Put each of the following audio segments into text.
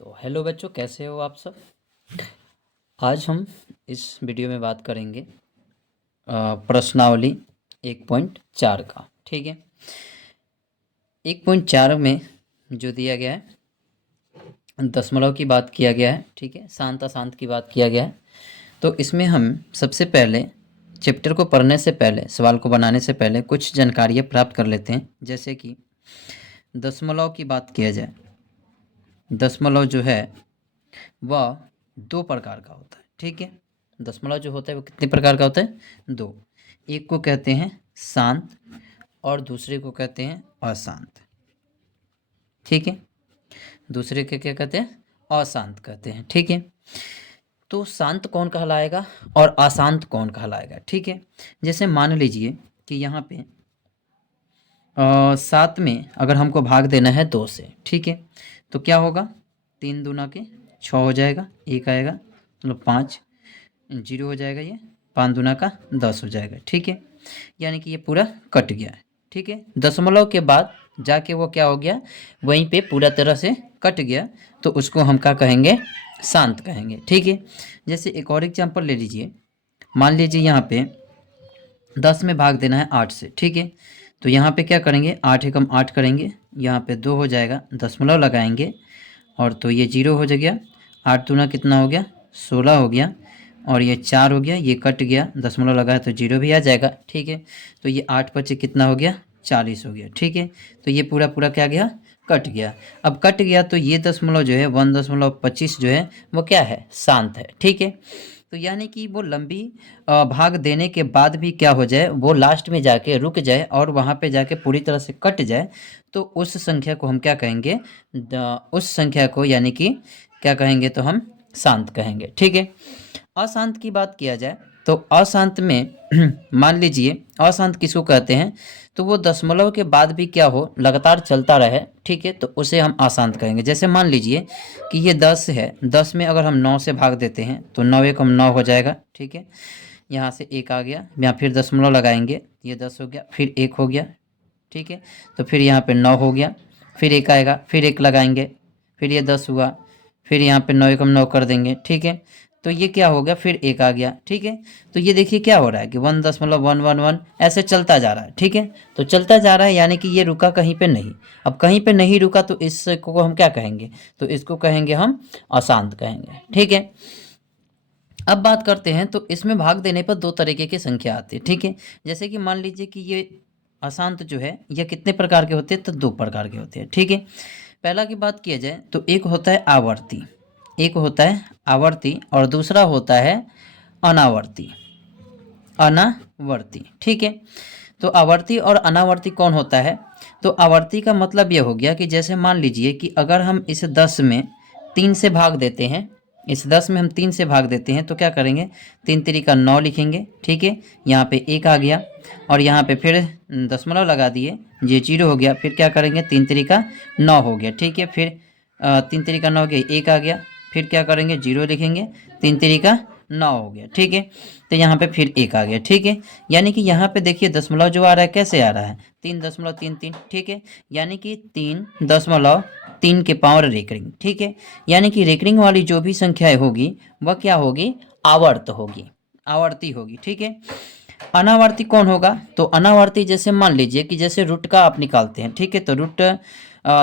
तो हेलो बच्चों, कैसे हो आप सब। आज हम इस वीडियो में बात करेंगे प्रश्नावली 1.4 का। ठीक है, 1.4 में जो दिया गया है दशमलव की बात किया गया है। ठीक है, शांत अशांत की बात किया गया है। तो इसमें हम सबसे पहले चैप्टर को पढ़ने से पहले, सवाल को बनाने से पहले कुछ जानकारियाँ प्राप्त कर लेते हैं। जैसे कि दशमलव की बात किया जाए, दशमलव जो है वह दो प्रकार का होता है। ठीक है, दशमलव जो होता है वो कितने प्रकार का होता है? दो। एक को कहते हैं शांत और दूसरे को कहते हैं अशांत। ठीक है, दूसरे के क्या कहते हैं? अशांत कहते हैं। ठीक है, तो शांत कौन कहलाएगा और अशांत कौन कहलाएगा? ठीक है, जैसे मान लीजिए कि यहाँ पे 7 में अगर हमको भाग देना है 2 से। ठीक है, तो क्या होगा? 3 दूना के 6 हो जाएगा, 1 आएगा, मतलब 5, 0 हो जाएगा, ये 5 दूना का 10 हो जाएगा। ठीक है, यानी कि ये पूरा कट गया है। ठीक है, दशमलव के बाद जाके वो क्या हो गया? वहीं पे पूरा तरह से कट गया, तो उसको हम क्या कहेंगे? शांत कहेंगे। ठीक है, जैसे एक और एग्जांपल ले लीजिए। मान लीजिए यहाँ पे 10 में भाग देना है 8 से। ठीक है, तो यहाँ पे क्या करेंगे? 8 एकम 8 करेंगे, यहाँ पे 2 हो जाएगा, दशमलव लगाएंगे और तो ये 0 हो गया। 8 दूना कितना हो गया? 16 हो गया, और ये 4 हो गया, ये कट गया, दशमलव लगाया तो 0 भी आ जाएगा। ठीक है, तो ये 8 पचे कितना हो गया? 40 हो गया। ठीक है, तो ये पूरा पूरा क्या गया? कट गया। अब कट गया तो ये दशमलव जो है 1.25 जो है वो क्या है? शांत है। ठीक है, तो यानी कि वो लंबी भाग देने के बाद भी क्या हो जाए? वो लास्ट में जाके रुक जाए और वहाँ पे जाके पूरी तरह से कट जाए, तो उस संख्या को हम क्या कहेंगे? उस संख्या को यानी कि क्या कहेंगे? तो हम शांत कहेंगे। ठीक है, अशांत की बात किया जाए तो अशांत में मान लीजिए अशांत किसको कहते हैं? तो वो दशमलव के बाद भी क्या हो? लगातार चलता रहे। ठीक है, तो उसे हम अशांत कहेंगे। जैसे मान लीजिए कि ये 10 है, 10 में अगर हम 9 से भाग देते हैं तो 9 एकम 9 हो जाएगा। ठीक है, यहाँ से 1 आ गया, यहाँ फिर दशमलव लगाएंगे, ये 10 हो गया, फिर 1 हो गया। ठीक है, तो फिर यहाँ पे 9 हो गया, फिर 1 आएगा, फिर 1 लगाएंगे, फिर ये 10 हुआ, फिर यहाँ पे 9 एकम 9 कर देंगे। ठीक है, तो ये क्या हो गया? फिर 1 आ गया। ठीक है, तो ये देखिए क्या हो रहा है कि 1.111 ऐसे चलता जा रहा है। ठीक है, तो चलता जा रहा है यानी कि ये रुका कहीं पे नहीं। अब कहीं पे नहीं रुका तो इसको हम क्या कहेंगे? तो इसको कहेंगे हम अशांत कहेंगे। ठीक है, अब बात करते हैं तो इसमें भाग देने पर दो तरीके की संख्या आती है। ठीक है, जैसे कि मान लीजिए कि ये अशांत जो है ये कितने प्रकार के होते हैं? तो 2 प्रकार के होते हैं। ठीक है, पहला की बात किया जाए तो एक होता है आवर्ती, एक होता है आवर्ती और दूसरा होता है अनावर्ती। अनावर्ती। ठीक है, तो आवर्ती और अनावर्ती कौन होता है? तो आवर्ती का मतलब ये हो गया कि जैसे मान लीजिए कि अगर हम इस 10 में 3 से भाग देते हैं, इस 10 में हम 3 से भाग देते हैं तो क्या करेंगे? 3 तिरी का 9 लिखेंगे। ठीक है, यहाँ पे 1 आ गया और यहाँ पे फिर दशमलव लगा दिए, ये 0 हो गया, फिर क्या करेंगे? 3 तिरी का 9 हो गया। ठीक है, फिर 3 तिरी का 9 हो गया, 1 आ गया, फिर क्या करेंगे? 0 लिखेंगे, 3 तिरी का 9 हो गया। ठीक है, तो यहाँ पे फिर 1 आ गया। ठीक है, यानी कि यहाँ पे देखिए दशमलव जो आ रहा है कैसे आ रहा है? 3.33। ठीक है, यानी कि 3.3 के पावर रेकरिंग। ठीक है, यानी कि रेकरिंग वाली जो भी संख्याएं होगी वह क्या होगी? आवर्त होगी, आवर्ती होगी। ठीक है, अनावर्ती कौन होगा? तो अनावर्ती जैसे मान लीजिए कि जैसे रूट का आप निकालते हैं। ठीक है, तो रूट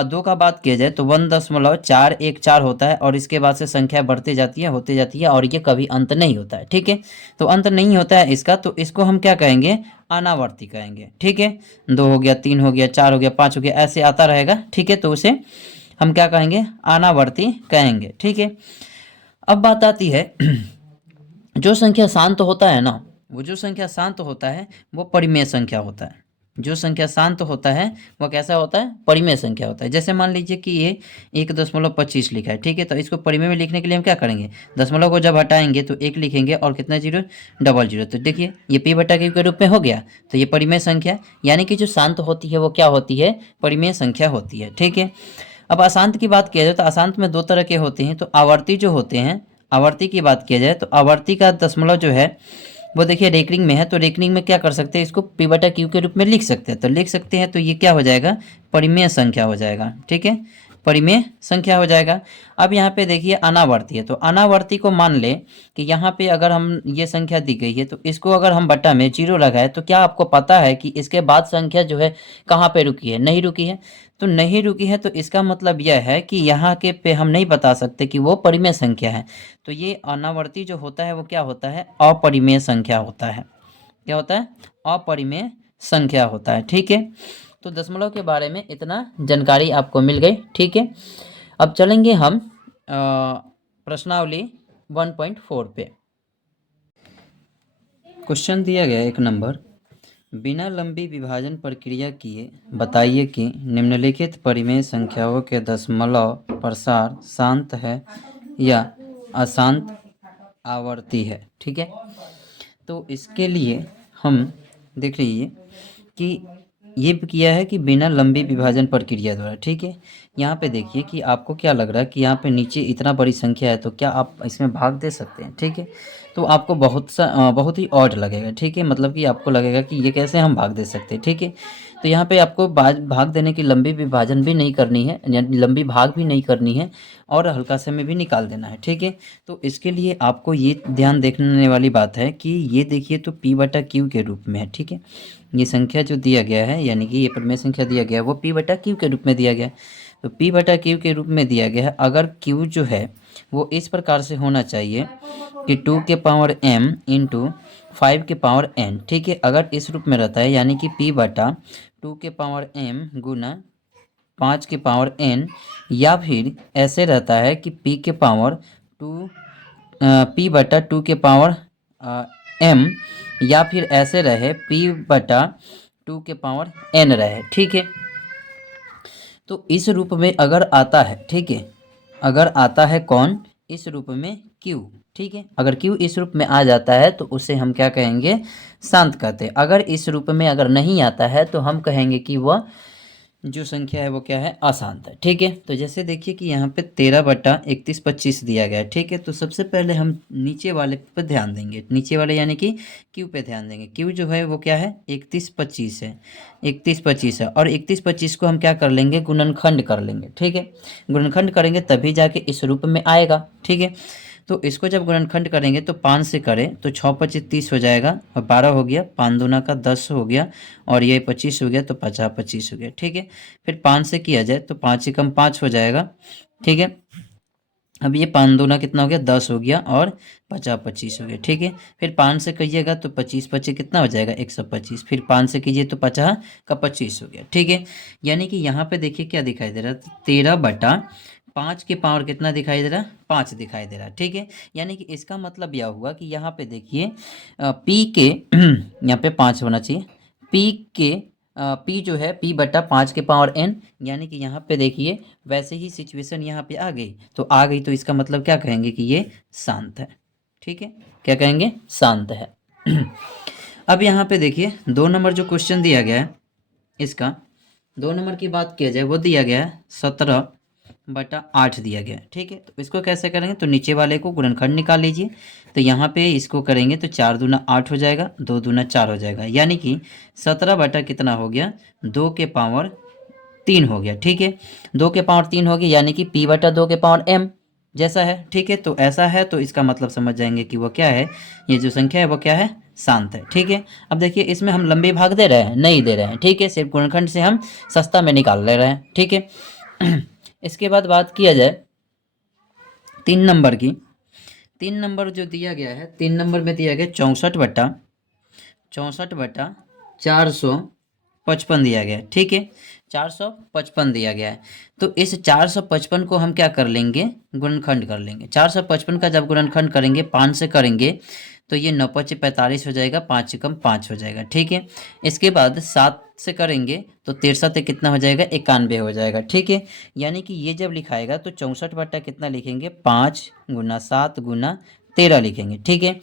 2 का बात किया जाए तो 1.414 होता है और इसके बाद से संख्या बढ़ती जाती है, होती जाती है और ये कभी अंत नहीं होता है। ठीक है, तो अंत नहीं होता है इसका, तो इसको हम क्या कहेंगे? अनावर्ती कहेंगे। ठीक है, 2 हो गया, 3 हो गया, 4 हो गया, 5 हो गया, ऐसे आता रहेगा। ठीक है, तो उसे हम क्या कहेंगे? अनावर्ती कहेंगे। ठीक है, अब बात आती है जो संख्या शांत होता है ना, वो जो संख्या शांत होता है वो परिमेय संख्या होता है। जो संख्या शांत होता है वह कैसा होता है? परिमेय संख्या होता है। जैसे मान लीजिए कि ये 1.25 लिखा है। ठीक है, तो इसको परिमेय में लिखने के लिए हम क्या करेंगे? दशमलव को जब हटाएंगे तो 1 लिखेंगे और कितना 0? 00। तो देखिए ये p बटा q के रूप में हो गया, तो ये परिमेय संख्या, यानी कि जो शांत होती है वो क्या होती है? परिमेय संख्या होती है। ठीक है, अब अशांत की बात किया जाए तो अशांत में 2 तरह के होते हैं। तो आवर्ती जो होते हैं, आवर्ती की बात किया जाए तो आवर्ती का दशमलव जो है वो देखिए रेकरिंग में है, तो रेकरिंग में क्या कर सकते हैं? इसको p बटा q के रूप में लिख सकते हैं। तो लिख सकते हैं तो ये क्या हो जाएगा? परिमेय संख्या हो जाएगा। ठीक है, परिमेय संख्या हो जाएगा। अब यहाँ पे देखिए अनावर्ती है, तो अनावर्ती को मान ले कि यहाँ पे अगर हम ये संख्या दी गई है तो इसको अगर हम बटा में 0 लगाए तो क्या आपको पता है कि इसके बाद संख्या जो है कहाँ पे रुकी है? नहीं रुकी है। तो नहीं रुकी है तो इसका मतलब यह है कि यहाँ के पे हम नहीं बता सकते कि वो परिमेय संख्या है। तो ये अनावर्ती जो होता है वो क्या होता है? अपरिमेय संख्या होता है। क्या होता है? अपरिमेय संख्या होता है। ठीक है, तो दशमलव के बारे में इतना जानकारी आपको मिल गई। ठीक है, अब चलेंगे हम प्रश्नावली 1.4 पे। क्वेश्चन दिया गया 1 नंबर, बिना लंबी विभाजन प्रक्रिया किए बताइए कि निम्नलिखित परिमेय संख्याओं के दशमलव प्रसार शांत है या अशांत आवर्ती है। ठीक है, तो इसके लिए हम देख लीजिए कि ये किया है कि बिना लंबी विभाजन प्रक्रिया द्वारा। ठीक है, यहाँ पे देखिए कि आपको क्या लग रहा है कि यहाँ पे नीचे इतना बड़ी संख्या है तो क्या आप इसमें भाग दे सकते हैं? ठीक है, तो आपको बहुत ही ऑड लगेगा। ठीक है, मतलब कि आपको लगेगा कि ये कैसे हम भाग दे सकते हैं। ठीक है, तो यहाँ पे आपको भाग देने की लंबी विभाजन भी नहीं करनी है, यानी लंबी भाग भी नहीं करनी है और हल्का समय भी निकाल देना है। ठीक है, तो इसके लिए आपको ये ध्यान देखने वाली बात है कि ये देखिए तो P/Q के रूप में है। ठीक है, ये संख्या जो दिया गया है यानी कि ये परिमेय संख्या दिया गया है वो P/Q के रूप में दिया गया है। तो P/Q के रूप में दिया गया है। अगर Q जो है वो इस प्रकार से होना चाहिए कि 2 के पावर m इंटू 5 के पावर n। ठीक है, अगर इस रूप में रहता है यानी कि P/2 के पावर m गुना 5 के पावर n, या फिर ऐसे रहता है कि P के पावर 2 P/2 के पावर m, या फिर ऐसे रहे P/2 के पावर n रहे। ठीक है, तो इस रूप में अगर आता है, ठीक है, अगर आता है कौन? इस रूप में Q। ठीक है, अगर Q इस रूप में आ जाता है तो उसे हम क्या कहेंगे? शांत कहते हैं। अगर इस रूप में अगर नहीं आता है तो हम कहेंगे कि वह जो संख्या है वो क्या है? अशांत है। ठीक है, तो जैसे देखिए कि यहाँ पे 13/31/25 दिया गया है। ठीक है, तो सबसे पहले हम नीचे वाले पे ध्यान देंगे, नीचे वाले यानी कि Q पे ध्यान देंगे। Q जो है वो क्या है? 31/25 है, 31/25 है, और 31/25 को हम क्या कर लेंगे? गुणनखंड कर लेंगे। ठीक है, गुणनखंड करेंगे तभी जाके इस रूप में आएगा। ठीक है, तो इसको जब गुणनखंड करेंगे तो 5 से करें तो 6×5 30 हो जाएगा, और 12 हो गया, 5 दूना का 10 हो गया, और ये 25 हो गया, तो 50/25 हो गया। ठीक है, फिर 5 से किया जाए तो 5 एकम 5 हो जाएगा। ठीक है, अब ये 5 दूना कितना हो गया? 10 हो गया, और 50/25 हो गया। ठीक है, फिर 5 से कहिएगा तो 25/25 कितना हो जाएगा? 125। फिर 5 से कीजिए तो 50/25 हो गया। ठीक है, यानी कि यहाँ पे देखिए क्या दिखाई दे रहा है? 13/5 के पावर कितना दिखाई दे रहा है? 5 दिखाई दे रहा है। ठीक है, यानी कि इसका मतलब यह हुआ कि यहाँ पे देखिए P के यहाँ पे 5 होना चाहिए। P के P जो है P/5 के पावर n, यानी कि यहाँ पे देखिए वैसे ही सिचुएशन यहाँ पे आ गई, तो आ गई तो इसका मतलब क्या कहेंगे? कि ये शांत है। ठीक है, क्या कहेंगे? शांत है। अब यहाँ पे देखिए 2 नंबर जो क्वेश्चन दिया गया है, इसका 2 नंबर की बात किया जाए वो दिया गया है 17/8 दिया गया है। ठीक है, तो इसको कैसे करेंगे? तो नीचे वाले को गुणनखंड निकाल लीजिए। तो यहाँ पे इसको करेंगे तो 4 दूना 8 हो जाएगा, 2 दूना 4 हो जाएगा, यानी कि 17 बटा कितना हो गया? 2 के पावर 3 हो गया। ठीक है, 2 के पावर 3 हो गया, यानी कि P/2 के पावर m जैसा है। ठीक है, तो ऐसा है तो इसका मतलब समझ जाएंगे कि वो क्या है? ये जो संख्या है वो क्या है? शांत है। ठीक है, अब देखिए इसमें हम लंबी भाग दे रहे हैं? नहीं दे रहे हैं। ठीक है, सिर्फ गुणनखंड से हम सस्ता में निकाल ले रहे हैं। ठीक है, इसके बाद बात किया जाए 3 नंबर की। 3 नंबर जो दिया गया है, 3 नंबर में दिया गया 64/455 दिया गया है। ठीक है, 455 दिया गया है, तो इस 455 को हम क्या कर लेंगे? गुणनखंड कर लेंगे। 455 का जब गुणनखंड करेंगे 5 से करेंगे तो ये 9×5 = 45 हो जाएगा, 5 एकम 5 हो जाएगा। ठीक है, इसके बाद 7 से करेंगे तो 63 कितना हो जाएगा? 91 हो जाएगा। ठीक है, यानी कि ये जब लिखाएगा तो 64 बटा कितना लिखेंगे? 5 गुना 7 गुना 13 लिखेंगे। ठीक है,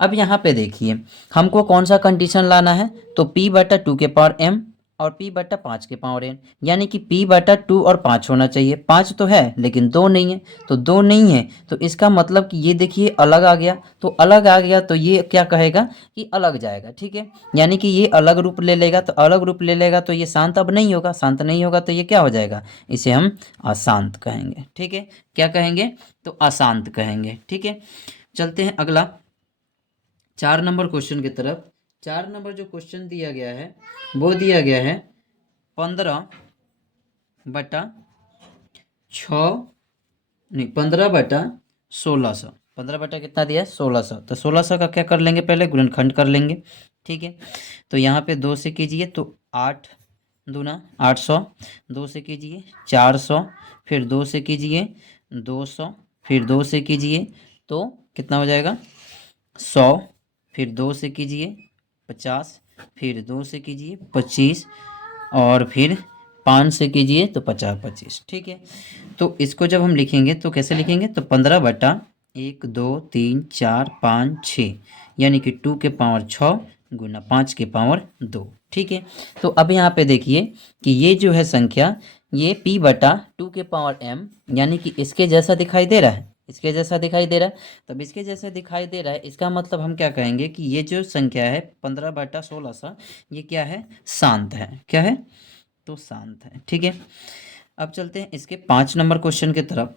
अब यहाँ पे देखिए हमको कौन सा कंडीशन लाना है? तो P/2 के पावर m और p बटा 5 के पावर n, यानी कि p बटा 2 और 5 होना चाहिए। 5 तो है लेकिन 2 नहीं है, तो 2 नहीं है तो इसका मतलब कि ये देखिए अलग आ गया, तो अलग आ गया तो ये क्या कहेगा कि अलग जाएगा, ठीक है। यानी कि ये अलग रूप ले लेगा, तो अलग रूप ले लेगा तो ये शांत अब नहीं होगा, शांत नहीं होगा तो ये क्या हो जाएगा, इसे हम अशांत कहेंगे, ठीक है। क्या कहेंगे, तो अशांत कहेंगे, ठीक है। चलते हैं अगला 4 नंबर क्वेश्चन की तरफ। 4 नंबर जो क्वेश्चन दिया गया है वो दिया गया है 15 बटा 6, नहीं 15 बटा 1600। 15 बटा कितना दिया है, 1600। तो 1600 का क्या कर लेंगे, पहले गुणनखंड कर लेंगे, ठीक है। तो यहाँ पे 2 से कीजिए तो 8 दूना 800, 2 से कीजिए 400, फिर 2 से कीजिए 200, फिर 2 से कीजिए तो कितना हो जाएगा 100, फिर 2 से कीजिए 50, फिर 2 से कीजिए 25 और फिर 5 से कीजिए तो 50-25, ठीक है। तो इसको जब हम लिखेंगे तो कैसे लिखेंगे, तो 15 बटा 1 2 3 4 5 6, यानी कि 2 के पावर 6 गुना 5 के पावर 2, ठीक है। तो अब यहाँ पे देखिए कि ये जो है संख्या ये p बटा 2 के पावर m, यानी कि इसके जैसा दिखाई दे रहा है, इसके जैसा दिखाई दे रहा है। तब इसके जैसा दिखाई दे रहा है, इसका मतलब हम क्या कहेंगे कि ये जो संख्या है 15 बटा 1600 ये क्या है, शांत है। क्या है, तो शांत है, ठीक है। अब चलते हैं इसके 5 नंबर क्वेश्चन की तरफ।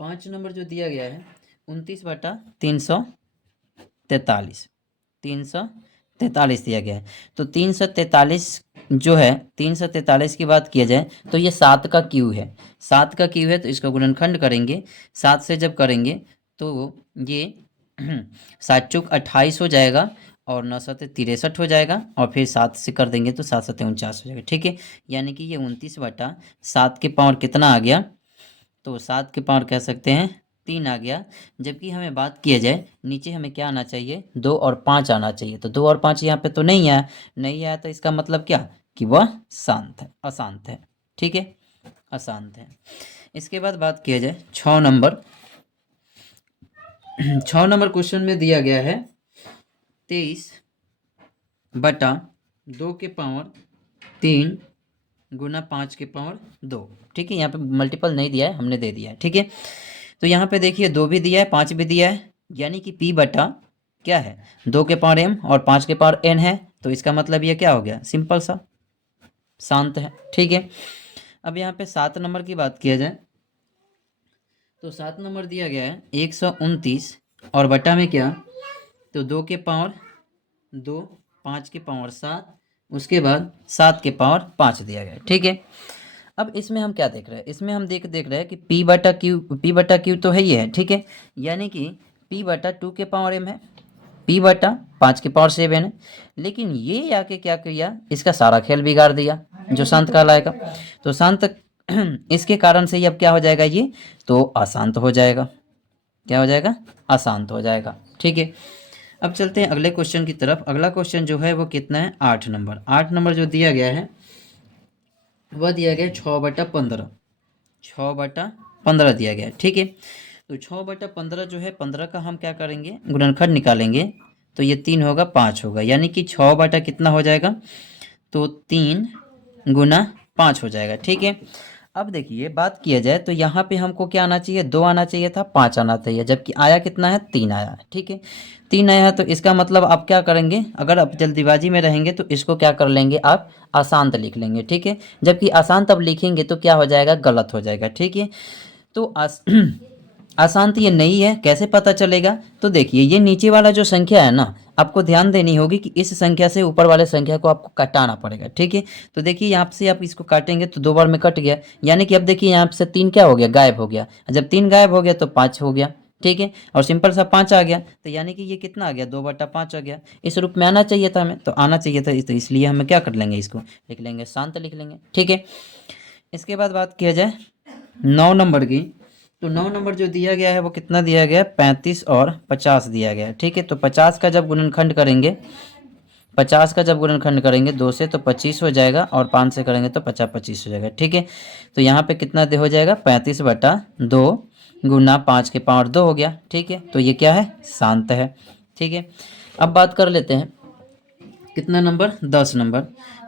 5 नंबर जो दिया गया है 29 बटा 343, 343 दिया गया है। तो 343 जो है 343 की बात किया जाए तो ये 7 का क्यू है, 7 का क्यू है तो इसका गुणनखंड करेंगे, 7 से जब करेंगे तो ये 7 चौक 28 हो जाएगा और 9 सते 63 हो जाएगा, और फिर 7 से कर देंगे तो 7 सते 49 हो जाएगा, ठीक है। यानी कि ये 29 बटा 7 के पावर कितना आ गया, तो 7 के पावर कह सकते हैं 3 आ गया। जबकि हमें बात किया जाए नीचे हमें क्या आना चाहिए, 2 और 5 आना चाहिए। तो 2 और 5 यहाँ पे तो नहीं आया, नहीं आया तो इसका मतलब क्या कि वह शांत है, अशांत है, ठीक है, अशांत है। इसके बाद बात किया जाए 6 नंबर 6 नंबर क्वेश्चन में दिया गया है 23 बटा 2 के पावर 3 गुना 5 के पावर 2, ठीक है। यहाँ पे मल्टीपल नहीं दिया है, हमने दे दिया है, ठीक है। तो यहाँ पे देखिए 2 भी दिया है 5 भी दिया है, यानी कि p बटा क्या है 2 के पावर m और 5 के पावर n है, तो इसका मतलब ये क्या हो गया, सिंपल सा शांत है, ठीक है। अब यहाँ पे 7 नंबर की बात किया जाए तो 7 नंबर दिया गया है 129 और बटा में क्या, तो 2 के पावर 2, 5 के पावर 7, उसके बाद 7 के पावर 5 दिया गया है, ठीक है। अब इसमें हम क्या देख रहे हैं, इसमें हम देख रहे हैं कि p बटा क्यू तो है ही है, ठीक है। यानी कि p बटा 2 के पावर m है, p बटा 5 के पावर 7 है। लेकिन ये आके क्या किया, इसका सारा खेल बिगाड़ दिया जो शांत कहलाएगा। तो शांत इसके कारण से ही अब क्या हो जाएगा, ये तो अशांत हो जाएगा। क्या हो जाएगा, अशांत हो जाएगा, ठीक है। अब चलते हैं अगले क्वेश्चन की तरफ। अगला क्वेश्चन जो है वो कितना है, 8 नंबर। 8 नंबर जो दिया गया है वह दिया गया 6 बटा 15, 6 बटा 15 दिया गया है, ठीक है। तो 6 बटा 15 जो है 15 का हम क्या करेंगे, गुणनखंड निकालेंगे तो ये 3 होगा 5 होगा, यानी कि 6 बटा कितना हो जाएगा, तो 3 गुना 5 हो जाएगा, ठीक है। अब देखिए बात किया जाए तो यहाँ पे हमको क्या आना चाहिए, 2 आना चाहिए था, 5 आना चाहिए, जबकि आया कितना है, 3 आया है, ठीक है। 3 आया है तो इसका मतलब आप क्या करेंगे, अगर आप जल्दीबाजी में रहेंगे तो इसको क्या कर लेंगे, आप अशांत लिख लेंगे, ठीक है। जबकि अशांत अब लिखेंगे तो क्या हो जाएगा, गलत हो जाएगा, ठीक है। तो अशांत ये नहीं है, कैसे पता चलेगा, तो देखिए ये नीचे वाला जो संख्या है ना, आपको ध्यान देनी होगी कि इस संख्या से ऊपर वाले संख्या को आपको काटाना पड़ेगा, ठीक है। तो देखिए यहाँ से आप इसको काटेंगे तो 2 बार में कट गया, यानी कि अब देखिए यहाँ से 3 क्या हो गया, गायब हो गया। जब 3 गायब हो गया तो 5 हो गया, ठीक है। और सिंपल सा 5 आ गया, तो यानी कि ये कितना आ गया, 2 बटा 5 आ गया। इस रूप में आना चाहिए था हमें, तो आना चाहिए था, तो इसलिए हमें क्या कर लेंगे, इसको लिख लेंगे शांत लिख लेंगे, ठीक है। इसके बाद बात किया जाए 9 नंबर की, तो 9 नंबर जो दिया गया है वो कितना दिया गया है, 35 और 50 दिया गया है, ठीक है। तो 50 का जब गुणनखंड करेंगे, 50 का जब गुणनखंड करेंगे 2 से तो 25 हो जाएगा, और 5 से करेंगे तो 50-25 हो जाएगा, ठीक है। तो यहाँ पे कितना दे हो जाएगा, 35 बटा 2 गुना 5 के पावर 2 हो गया, ठीक है। तो ये क्या है, शांत है, ठीक है। अब बात कर लेते हैं कितना नंबर? 10 नंबर।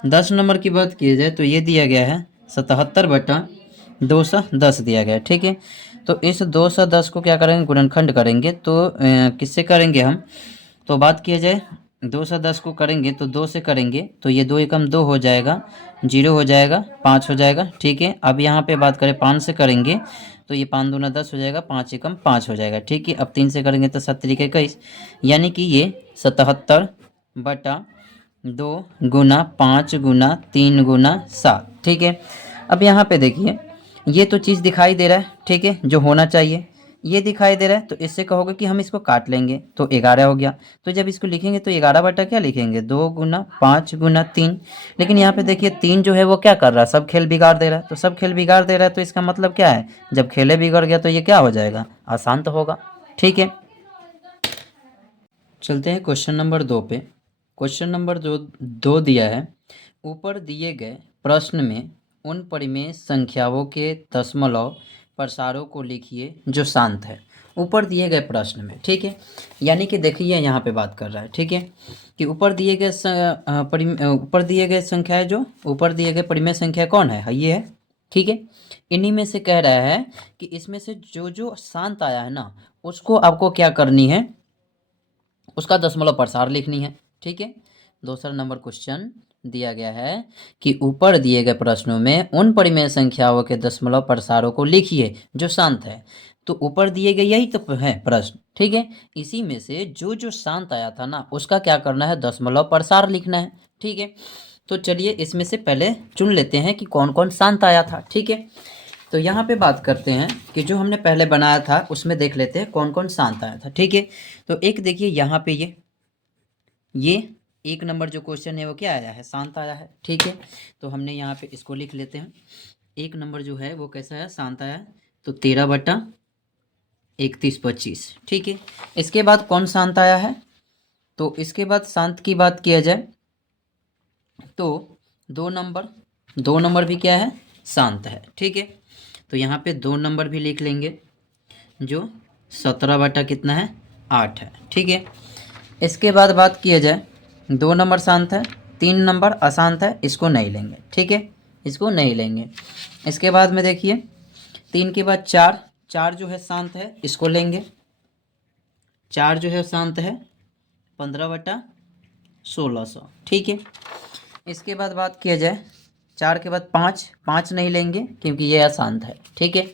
10 नंबर की बात की जाए तो ये दिया गया है 77/210 दिया गया है, ठीक है। तो इस 210 को क्या करेंगे? गुणनखंड करेंगे तो किससे करेंगे हम? तो बात किया जाए 210 को करेंगे तो 2 से करेंगे तो ये 2 एकम 2 हो जाएगा, 0 हो जाएगा, 5 हो जाएगा, ठीक है। अब यहाँ पे बात करें 5 से करेंगे तो ये 5 दूना 10 हो जाएगा, 5 एकम 5 हो जाएगा, ठीक है। अब 3 से करेंगे तो 7×3=21, यानी कि ये 77/2 गुना 5 गुना 3 गुना 7, ठीक है। अब यहाँ पे देखिए ये तो चीज़ दिखाई दे रहा है, ठीक है, जो होना चाहिए ये दिखाई दे रहा है, तो इससे कहोगे कि हम इसको काट लेंगे तो 11 हो गया। तो जब इसको लिखेंगे तो 11 बटा क्या लिखेंगे? 2 गुना 5 गुना 3। लेकिन यहाँ पे देखिए 3 जो है वो क्या कर रहा है? सब खेल बिगाड़ दे रहा है। तो सब खेल बिगाड़ दे रहा है तो इसका मतलब क्या है? जब खेले बिगड़ गया तो ये क्या हो जाएगा? आसान तो होगा, ठीक है। चलते हैं क्वेश्चन नंबर 2 पे। क्वेश्चन नंबर जो 2 दिया है, ऊपर दिए गए प्रश्न में उन परिमेय संख्याओं के दशमलव प्रसारों को लिखिए जो शांत है। ऊपर दिए गए प्रश्न में, ठीक है, यानी कि देखिए यहाँ पे बात कर रहा है, ठीक है, कि ऊपर दिए गए ऊपर दिए गए संख्याएं, जो ऊपर दिए गए परिमेय संख्या कौन है? ये है, ठीक है। इन्हीं में से कह रहा है कि इसमें से जो जो शांत आया है ना, उसको आपको क्या करनी है? उसका दशमलव प्रसार लिखनी है, ठीक है। दूसरा नंबर क्वेश्चन दिया गया है कि ऊपर दिए गए प्रश्नों में उन परिमेय संख्याओं के दशमलव प्रसारों को लिखिए जो शांत है। तो ऊपर दिए गए यही तो है प्रश्न, ठीक है। इसी में से जो जो शांत आया था ना, उसका क्या करना है? दशमलव प्रसार लिखना है, ठीक है। तो चलिए इसमें से पहले चुन लेते हैं कि कौन कौन शांत आया था, ठीक है। तो यहाँ पे बात करते हैं कि जो हमने पहले बनाया था उसमें देख लेते हैं कौन कौन शांत आया था, ठीक है। तो एक देखिए यहाँ पे ये 1 नंबर जो क्वेश्चन है वो क्या आया है? शांत आया है, ठीक है। तो हमने यहाँ पे इसको लिख लेते हैं। 1 नंबर जो है वो कैसा है? शांत आया है। तो 13/3125, ठीक है। इसके बाद कौन शांत आया है? तो इसके बाद शांत की बात किया जाए तो 2 नंबर भी क्या है? शांत है, ठीक है। तो यहाँ पे 2 नंबर भी लिख लेंगे जो 17 बटा कितना है? 8 है, ठीक है। इसके बाद बात किया जाए 2 नंबर शांत है, 3 नंबर अशांत है, इसको नहीं लेंगे, ठीक है, इसको नहीं लेंगे। इसके बाद में देखिए 3 के बाद 4 जो है शांत है, इसको लेंगे। 4 जो है शांत है 15/1600, ठीक है। इसके बाद बात किया जाए 4 के बाद 5 नहीं लेंगे क्योंकि ये अशांत है, ठीक है।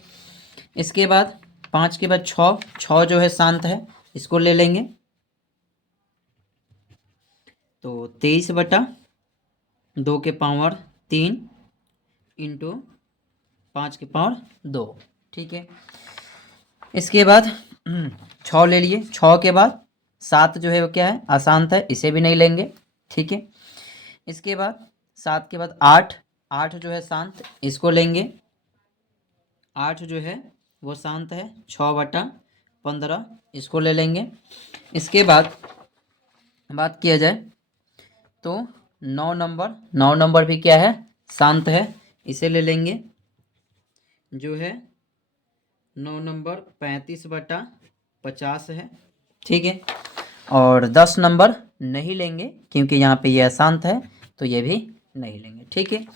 इसके बाद 5 के बाद 6 जो है शांत है, इसको ले लेंगे। तो 23/2 के पावर 3 इंटू 5 के पावर 2, ठीक है। इसके बाद 6 ले लिए। 6 के बाद 7 जो है वो क्या है? अशांत है, इसे भी नहीं लेंगे, ठीक है। इसके बाद 7 के बाद 8 जो है शांत, इसको लेंगे। 8 जो है वो शांत है 6/15, इसको ले लेंगे। इसके बाद बात किया जाए तो 9 नंबर भी क्या है? शांत है, इसे ले लेंगे, जो है 9 नंबर 35/50 है, ठीक है। और 10 नंबर नहीं लेंगे क्योंकि यहाँ पे ये अशांत है, तो ये भी नहीं लेंगे, ठीक है।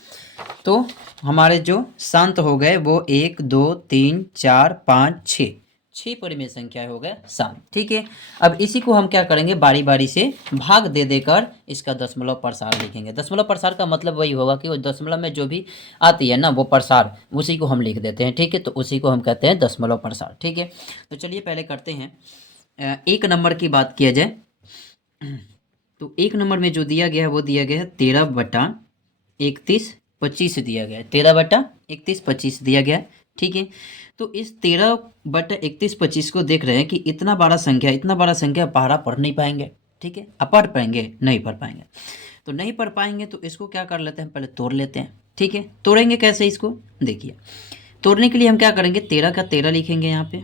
तो हमारे जो शांत हो गए वो 1 2 3 4 5 6 परिमेय संख्या हो गए शांत, ठीक है। अब इसी को हम क्या करेंगे? बारी बारी से भाग दे देकर इसका दशमलव प्रसार लिखेंगे। दशमलव प्रसार का मतलब वही होगा कि वो दशमलव में जो भी आती है ना वो प्रसार, उसी को हम लिख देते हैं, ठीक है। तो उसी को हम कहते हैं दशमलव प्रसार, ठीक है। तो चलिए पहले करते हैं 1 नंबर की बात किया जाए तो 1 नंबर में जो दिया गया है वो दिया गया है 13/3125 दिया गया है। 13/3125 दिया गया है, ठीक है। तो इस 13/3125 को देख रहे हैं कि इतना बड़ा संख्या पहाड़ा पढ़ नहीं पाएंगे, ठीक है। अब पढ़ पाएंगे? नहीं पढ़ पाएंगे। तो नहीं पढ़ पाएंगे तो इसको क्या कर लेते हैं? पहले तोड़ लेते हैं, ठीक है। तोड़ेंगे कैसे इसको? देखिए तोड़ने के लिए हम क्या करेंगे? 13 का 13 लिखेंगे यहाँ पे,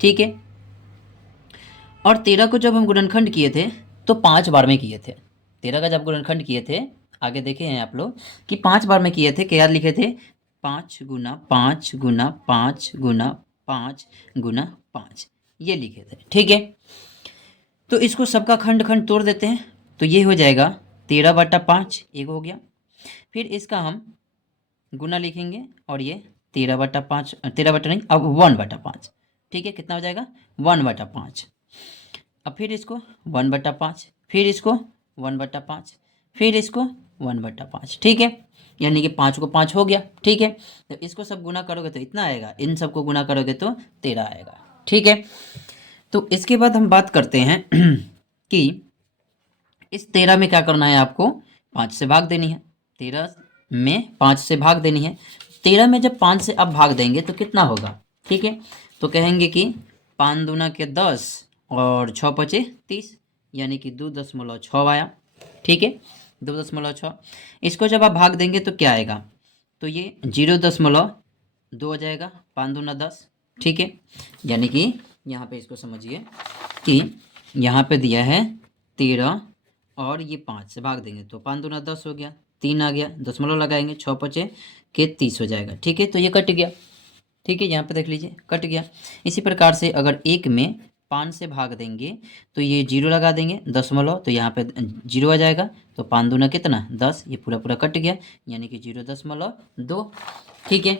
ठीक है। और 13 को जब हम गुणनखंड किए थे तो 5 बार में किए थे। 13 का जब गुणनखंड किए थे, आगे देखे हैं आप लोग कि 5 बार में किए थे। क्या लिखे थे? 5 गुना 5 गुना 5 गुना 5 गुना 5, ये लिखे थे, ठीक है। तो इसको सबका खंड खंड तोड़ देते हैं तो ये हो जाएगा 13/5 1 हो गया। फिर इसका हम गुना लिखेंगे और ये 13/5, 13 नहीं, अब 1/5, ठीक है, कितना हो जाएगा 1/5। अब फिर इसको 1/5, फिर इसको 1/5, फिर इसको 1/5, ठीक है, यानी कि 5 को 5 हो गया, ठीक है। तो इसको सब गुना करोगे तो इतना आएगा, इन सबको गुना करोगे तो 13 आएगा, ठीक है। तो इसके बाद हम बात करते हैं कि इस 13 में क्या करना है आपको, 5 से भाग देनी है। 13 में 5 से भाग देनी है। 13 में जब 5 से आप भाग देंगे तो कितना होगा, ठीक है। तो कहेंगे कि 5 दूना के 10 और 6 पचे 30, यानी कि 2.6 आया, ठीक है, 2.6। इसको जब आप भाग देंगे तो क्या आएगा, तो ये 0.2 हो जाएगा, 5 दूना 10, ठीक है। यानी कि यहाँ पे इसको समझिए कि यहाँ पे दिया है 13 और ये 5 से भाग देंगे तो 5 दूना 10 हो गया, 3 आ गया, दशमलव लगाएंगे, 6 पचे के 30 हो जाएगा, ठीक है। तो ये कट गया, ठीक है, यहाँ पे देख लीजिए कट गया। इसी प्रकार से अगर 1 में 5 से भाग देंगे तो ये 0 लगा देंगे, दशमलव, तो यहाँ पे 0 आ जाएगा, तो 5 दूना कितना 10, ये पूरा पूरा कट गया, यानी कि 0.2, ठीक है।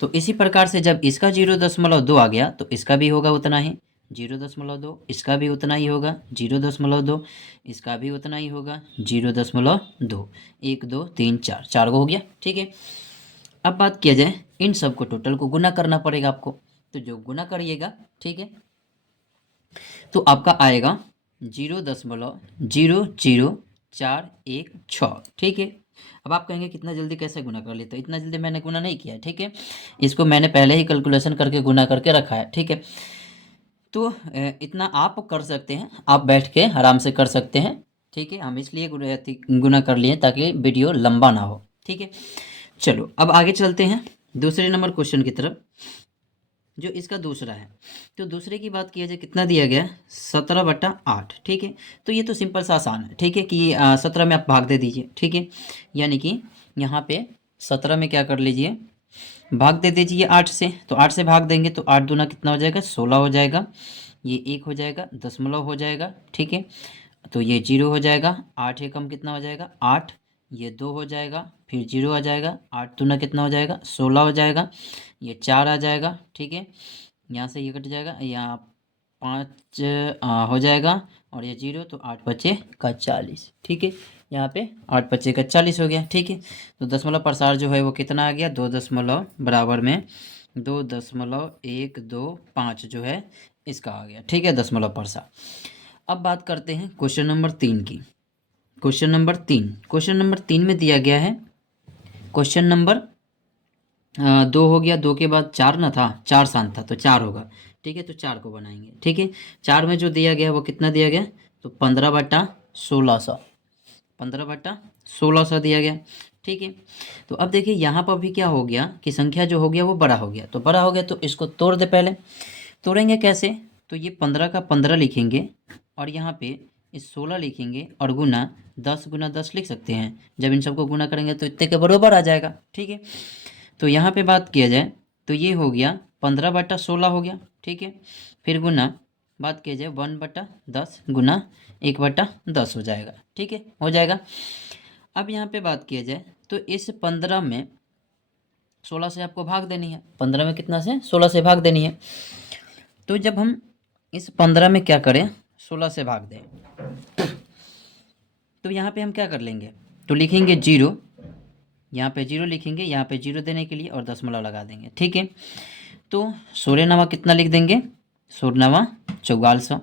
तो इसी प्रकार से जब इसका 0.2 आ गया तो इसका भी होगा उतना ही 0.2, इसका भी उतना ही होगा 0.2, इसका भी उतना ही होगा 0.2, 1 2 3 4, 4 को हो गया, ठीक है। अब बात किया जाए इन सब को टोटल को गुना करना पड़ेगा आपको, तो जो गुना करिएगा, ठीक है, तो आपका आएगा 0.00416, ठीक है। अब आप कहेंगे कितना जल्दी कैसे गुना कर लेते हो, इतना जल्दी मैंने गुना नहीं किया है, ठीक है, इसको मैंने पहले ही कैलकुलेशन करके गुना करके रखा है, ठीक है। तो इतना आप कर सकते हैं, आप बैठ के आराम से कर सकते हैं, ठीक है। हम इसलिए गुना कर लिए ताकि वीडियो लंबा ना हो, ठीक है। चलो अब आगे चलते हैं दूसरे नंबर क्वेश्चन की तरफ, जो इसका दूसरा है। तो दूसरे की बात किया जाए, कितना दिया गया है 17/8, ठीक है। तो ये तो सिंपल सा आसान है, ठीक है, कि 17 में आप भाग दे दीजिए, ठीक है, यानी कि यहाँ पे 17 में क्या कर लीजिए, भाग दे दीजिए 8 से, तो 8 से भाग देंगे तो 8 दूना कितना हो जाएगा 16 हो जाएगा, ये 1 हो जाएगा, दशमलव हो जाएगा, ठीक है, तो ये 0 हो जाएगा, 8 एकम कितना हो जाएगा 8, ये 2 हो जाएगा, फिर 0 आ जाएगा, 8 दूना कितना हो जाएगा 16 हो जाएगा, ये 4 आ जाएगा, ठीक है, यहाँ से ये कट जाएगा, यहाँ 5 हो जाएगा, और ये 0, तो 8 पचे का 40, ठीक है, यहाँ पे 8 पचे का 40 हो गया, ठीक है। तो दशमलव प्रसार जो है वो कितना आ गया, 2 दशमलव बराबर में 2.125 जो है इसका आ गया, ठीक है, दशमलव प्रसार। अब बात करते हैं क्वेश्चन नंबर 3 की। क्वेश्चन नंबर 3 में दिया गया है, क्वेश्चन नंबर 2 हो गया, 2 के बाद 4 ना था, 4 शांत था तो 4 होगा, ठीक है, तो 4 को बनाएंगे, ठीक है। 4 में जो दिया गया वो कितना दिया गया, तो 15/1600, 15/1600 दिया गया, ठीक है। तो अब देखिए यहाँ पर भी क्या हो गया कि संख्या जो हो गया वो बड़ा हो गया, तो बड़ा हो गया तो इसको तोड़ दे, पहले तोड़ेंगे कैसे, तो ये 15 का 15 लिखेंगे और यहाँ पे इस 16 लिखेंगे और गुना 10 लिख सकते हैं, जब इन सबको गुना करेंगे तो इतने के बराबर आ जाएगा, ठीक है। तो यहाँ पे बात किया जाए तो ये हो गया 15/16 हो गया, ठीक है। फिर गुना बात किया जाए 1/10 गुना 1/10 हो जाएगा, ठीक है, हो जाएगा। अब यहाँ पे बात किया जाए तो इस 15 में 16 से आपको भाग देनी है, 15 में कितना से 16 से भाग देनी है। तो जब हम इस 15 में क्या करें 16 से भाग दें, तो यहाँ पे हम क्या कर लेंगे, तो लिखेंगे 0, यहाँ पे 0 लिखेंगे, यहाँ पे 0 देने के लिए और दशमलव लगा देंगे, ठीक है। तो 16 नवा कितना लिख देंगे, 16 नवा 4400,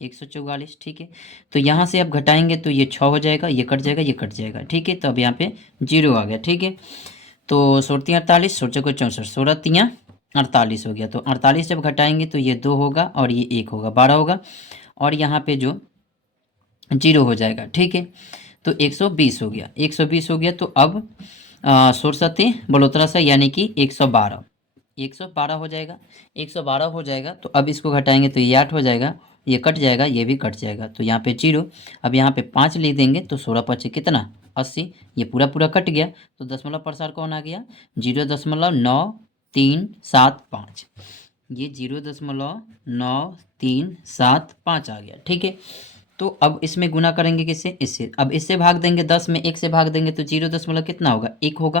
144, ठीक है। तो यहाँ से अब घटाएंगे तो ये 6 हो जाएगा, ये कट जाएगा, ये कट जाएगा, ठीक है। तो अब यहाँ पे 0 आ गया, ठीक है। तो 16 48, 16 को 64, 16 3 48 हो गया। तो 48 जब घटाएंगे तो ये 2 होगा और ये 1 होगा, 12 होगा, और यहाँ पे जो 0 हो जाएगा, ठीक है। तो 120 हो गया, 120 हो गया। तो अब 67 बलोतरा से यानी कि 112 हो जाएगा, 112 हो जाएगा। तो अब इसको घटाएंगे तो ये 8 हो जाएगा, ये कट जाएगा, ये भी कट जाएगा, तो यहाँ पे 0। अब यहाँ पे 5 लिख देंगे तो 16 5 कितना 80, ये पूरा पूरा कट गया। तो दशमलव प्रसार कौन आ गया 0.9375, ये 0.9375 आ गया, ठीक है। तो अब इसमें गुना करेंगे किससे, इससे। अब इससे भाग देंगे 10 में 1 से भाग देंगे तो 0 कितना होगा, 1 होगा।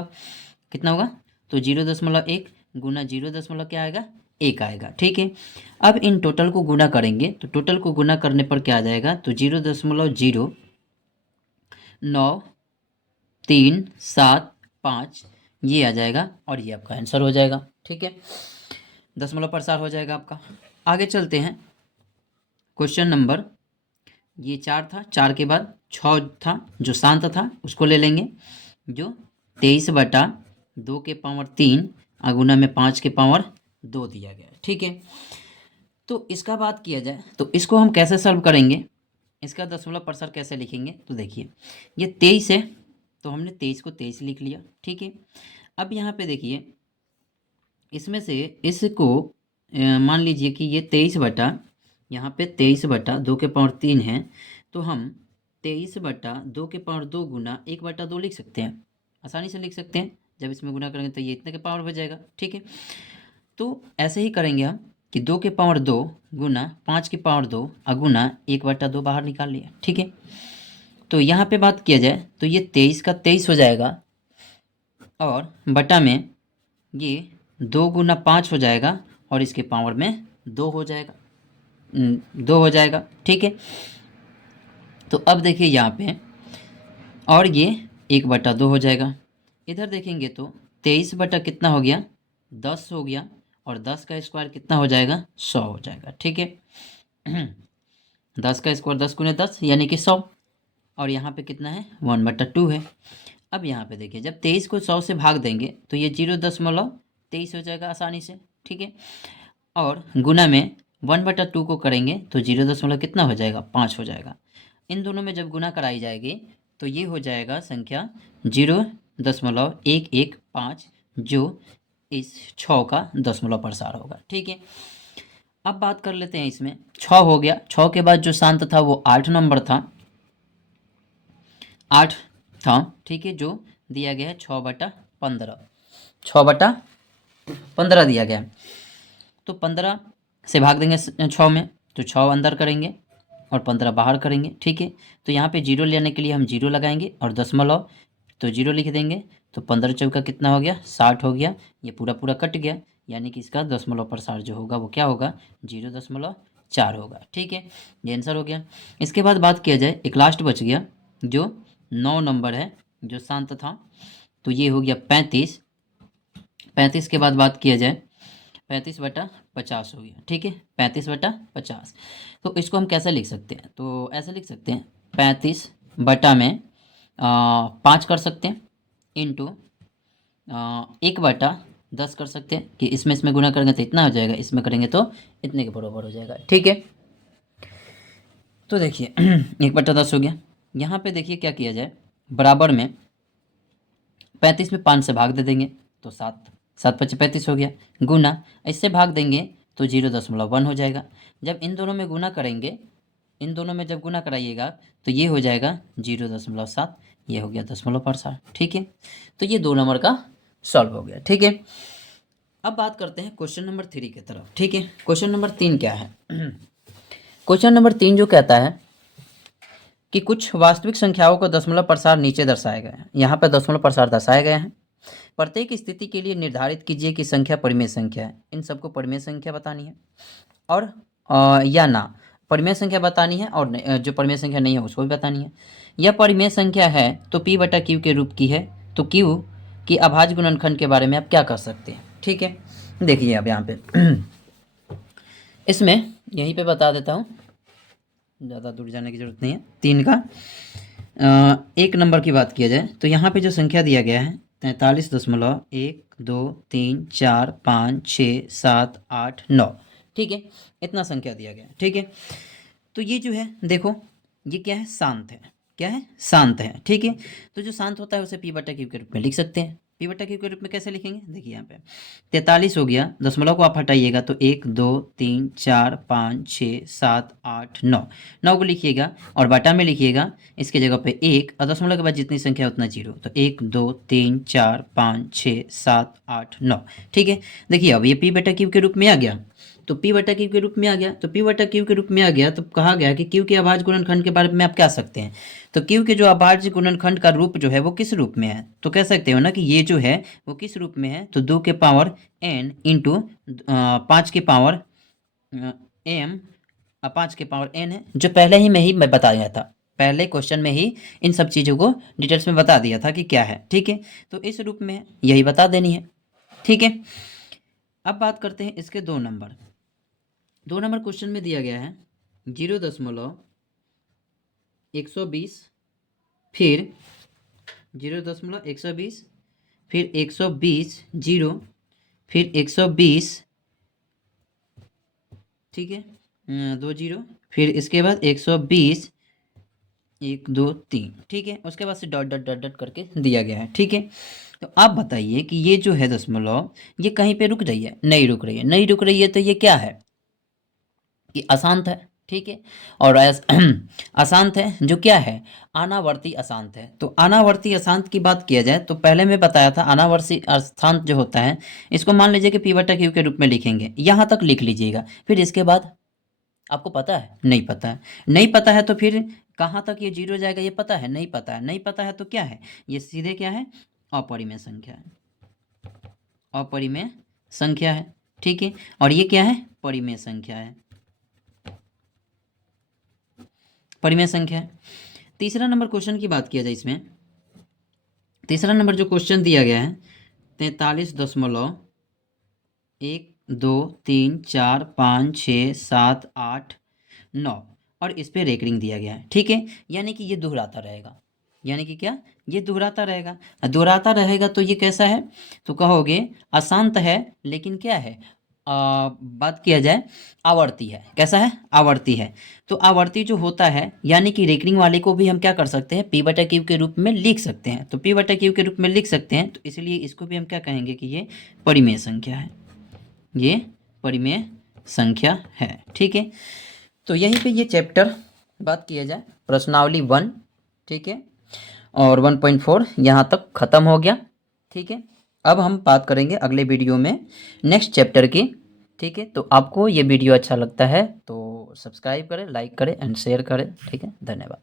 कितना होगा, तो 0.1 गुना 0 क्या आएगा, 1 आएगा। ठीक है, अब इन टोटल को गुना करेंगे तो टोटल को गुना करने पर क्या आ जाएगा, तो 0.0937 ये आ जाएगा और ये आपका आंसर हो जाएगा। ठीक है, दशमलव प्रसार हो जाएगा आपका। आगे चलते हैं, क्वेश्चन नंबर, ये 4 था, 4 के बाद 6 था जो शांत था उसको ले लेंगे, जो 23/2 के पावर 3 गुना में 5 के पावर 2 दिया गया है। ठीक है, तो इसका बात किया जाए तो इसको हम कैसे सॉल्व करेंगे, इसका दशमलव प्रसार कैसे लिखेंगे, तो देखिए ये 23 है तो हमने 23 को 23 लिख लिया। ठीक है, अब यहाँ पे देखिए इसमें से इसको मान लीजिए कि ये 23 बटा, यहाँ पे 23/2 के पावर 3 है तो हम 23/2 के पावर 2 गुना 1/2 लिख सकते हैं, आसानी से लिख सकते हैं। जब इसमें गुना करेंगे तो ये इतने के पावर हो जाएगा। ठीक है, तो ऐसे ही करेंगे हम कि 2 के पावर 2 गुना 5 के पावर 2 गुना 1/2 बाहर निकाल लिया। ठीक है, तो यहाँ पे बात किया जाए तो ये 23 का 23 हो जाएगा और बटा में ये 2 गुना 5 हो जाएगा और इसके पावर में 2 हो जाएगा, 2 हो जाएगा। ठीक है, तो अब देखिए यहाँ पे और ये 1/2 हो जाएगा। इधर देखेंगे तो 23 बटा कितना हो गया, 10 हो गया और 10 का स्क्वायर कितना हो जाएगा, 100 हो जाएगा। ठीक है, 10 का स्क्वायर 10 गुने 10 यानी कि 100 और यहाँ पे कितना है, 1/2 है। अब यहाँ पे देखिए जब 23 को 100 से भाग देंगे तो ये 0.23 हो जाएगा आसानी से। ठीक है, और गुना में 1/2 को करेंगे तो 0 कितना हो जाएगा, 5 हो जाएगा। इन दोनों में जब गुना कराई जाएगी तो ये हो जाएगा संख्या 0.115 जो इस 6 का दशमलव प्रसार होगा। ठीक है, अब बात कर लेते हैं, इसमें 6 हो गया, 6 के बाद जो शांत था वो 8 नंबर था, 8 था। ठीक है, जो दिया गया है 6/15, 6/15 दिया गया है। तो 15 से भाग देंगे 6 में तो 6 अंदर करेंगे और 15 बाहर करेंगे। ठीक है, तो यहाँ पे 0 लेने के लिए हम 0 लगाएंगे और दशमलव तो 0 लिख देंगे तो 15 चौका कितना हो गया, 60 हो गया। ये पूरा पूरा कट गया यानी कि इसका दशमलव प्रसार जो होगा वो क्या होगा, 0.4 होगा। ठीक है, ये आंसर हो गया। इसके बाद बात किया जाए, एक लास्ट बच गया जो 9 नंबर है जो शांत था, तो ये हो गया 35। 35 के बाद बात किया जाए 35/50 हो गया। ठीक है, 35/50। तो इसको हम कैसे लिख सकते हैं, तो ऐसे लिख सकते हैं 35 बटा में 5 कर सकते हैं इंटू 1/10 कर सकते हैं कि इसमें गुना करेंगे तो इतना हो जाएगा, इसमें करेंगे तो इतने के बराबर हो जाएगा। ठीक है, तो देखिए 1/10 हो गया। यहाँ पे देखिए क्या किया जाए, बराबर में 35 में 5 से भाग दे देंगे तो 7, 7×5 = 35 हो गया, गुना इससे भाग देंगे तो 0.1 हो जाएगा। जब इन दोनों में गुना करेंगे, इन दोनों में जब गुना कराइएगा तो ये हो जाएगा 0.7, ये हो गया दशमलव प्रसार। ठीक है, तो ये 2 नंबर का सॉल्व हो गया। ठीक है, अब बात करते हैं क्वेश्चन नंबर 3 की तरफ। ठीक है, क्वेश्चन नंबर 3 क्या है, क्वेश्चन नंबर 3 जो कहता है कि कुछ वास्तविक संख्याओं को दशमलव प्रसार नीचे दर्शाए गए हैं। यहाँ पर दशमलव प्रसार दर्शाए गए हैं। प्रत्येक स्थिति के लिए निर्धारित कीजिए कि संख्या परिमेय संख्या है। इन सबको परिमेय संख्या बतानी है और या ना परिमेय संख्या बतानी है और जो परिमेय संख्या नहीं है उसको भी बतानी है। यह परिमेय संख्या है तो P/Q के रूप की है, तो Q की अभाज्य गुणनखंड के बारे में आप क्या कर सकते हैं। ठीक है, देखिए अब यहाँ पे इसमें यहीं पे बता देता हूँ, ज़्यादा दूर जाने की ज़रूरत नहीं है। 3 का 1 नंबर की बात किया जाए तो यहाँ पे जो संख्या दिया गया है 43.1, 2, 3, 4, 5, 6, 7, 8, 9। ठीक है, इतना संख्या दिया गया है। ठीक है, तो ये जो है देखो ये क्या है, शांत है। क्या है, शांत है। ठीक है, तो जो शांत होता है उसे P/Q के रूप में लिख सकते हैं। P/Q के रूप में कैसे लिखेंगे, देखिए यहाँ पे 43 हो गया, दशमलव को आप हटाइएगा तो 1, 2, 3, 4, 5, 6, 7, 8, 9, 9 को लिखिएगा और बटा में लिखिएगा इसके जगह पे 1 और दशमलव के बाद जितनी संख्या उतना 0, तो 1, 2, 3, 4, 5, 6, 7, 8, 9। ठीक है, देखिए अब ये P/Q के रूप में आ गया। तो P बटा Q के रूप में आ गया। तो P बटा Q के रूप में आ गया तो कहा गया कि Q के अभाज्य गुणनखंड के बारे में आप क्या सकते हैं। तो Q के जो अभाज्य गुणनखंड का रूप जो है वो किस रूप में है, तो कह सकते हो ना कि ये जो है वो किस रूप में है, तो 2 के पावर n इंटू 5 के पावर m 5 के पावर n है, जो पहले ही में ही मैं बताया था, पहले क्वेश्चन में ही इन सब चीज़ों को डिटेल्स में बता दिया था कि क्या है। ठीक है, तो इस रूप में है, यही बता देनी है। ठीक है, अब बात करते हैं इसके 2 नंबर। 2 नंबर क्वेश्चन में दिया गया है 0.120 फिर 0.120 फिर 120 जीरो फिर 120, ठीक है, 2 जीरो, फिर इसके बाद 120 1 2 3, ठीक है, उसके बाद से डॉट डॉट डॉट डॉट करके दिया गया है। ठीक है, तो आप बताइए कि ये जो है दशमलव ये कहीं पे रुक रही है, नहीं रुक रही है, नहीं रुक रही है तो ये क्या है, ये अशांत है। ठीक है, और अशांत है जो क्या है, अनावर्ती अशांत है। तो अनावर्ती अशांत की बात किया जाए तो पहले मैं बताया था अनावर्ती अशांत जो होता है इसको मान लीजिए कि P बटा Q के रूप में लिखेंगे, यहाँ तक लिख लीजिएगा। फिर इसके बाद आपको पता है, नहीं पता है, नहीं पता है तो फिर कहाँ तक ये जीरो जाएगा ये पता है, नहीं पता है, नहीं पता है तो क्या है, ये सीधे क्या है, अपरिमेय संख्या है, अपरिमेय संख्या है। ठीक है, और ये क्या है, परिमेय संख्या है, परिमेय संख्या है। तीसरा नंबर क्वेश्चन की बात किया जाए इसमें, तीसरा नंबर जो क्वेश्चन दिया गया है 43.1 2 3 4 5 6 7 8 9 और इस पे रेकरिंग दिया गया है। ठीक है, यानी कि ये दोहराता रहेगा, यानी कि क्या, ये दोहराता रहेगा। दोहराता रहेगा तो ये कैसा है, तो कहोगे अशांत है लेकिन क्या है, बात किया जाए आवर्ती है। कैसा है, आवर्ती है। तो आवर्ती जो होता है यानी कि रेकरिंग वाले को भी हम क्या कर सकते हैं, P बटा Q के रूप में लिख सकते हैं। तो P बटा Q के रूप में लिख सकते हैं, तो इसलिए इसको भी हम क्या कहेंगे कि ये परिमेय संख्या है, ये परिमेय संख्या है। ठीक है, तो यहीं पे ये चैप्टर बात किया जाए प्रश्नावली 1, ठीक है, और 1.4 यहाँ तक ख़त्म हो गया। ठीक है, अब हम बात करेंगे अगले वीडियो में नेक्स्ट चैप्टर की। ठीक है, तो आपको ये वीडियो अच्छा लगता है तो सब्सक्राइब करें, लाइक करें एंड शेयर करें। ठीक है, धन्यवाद।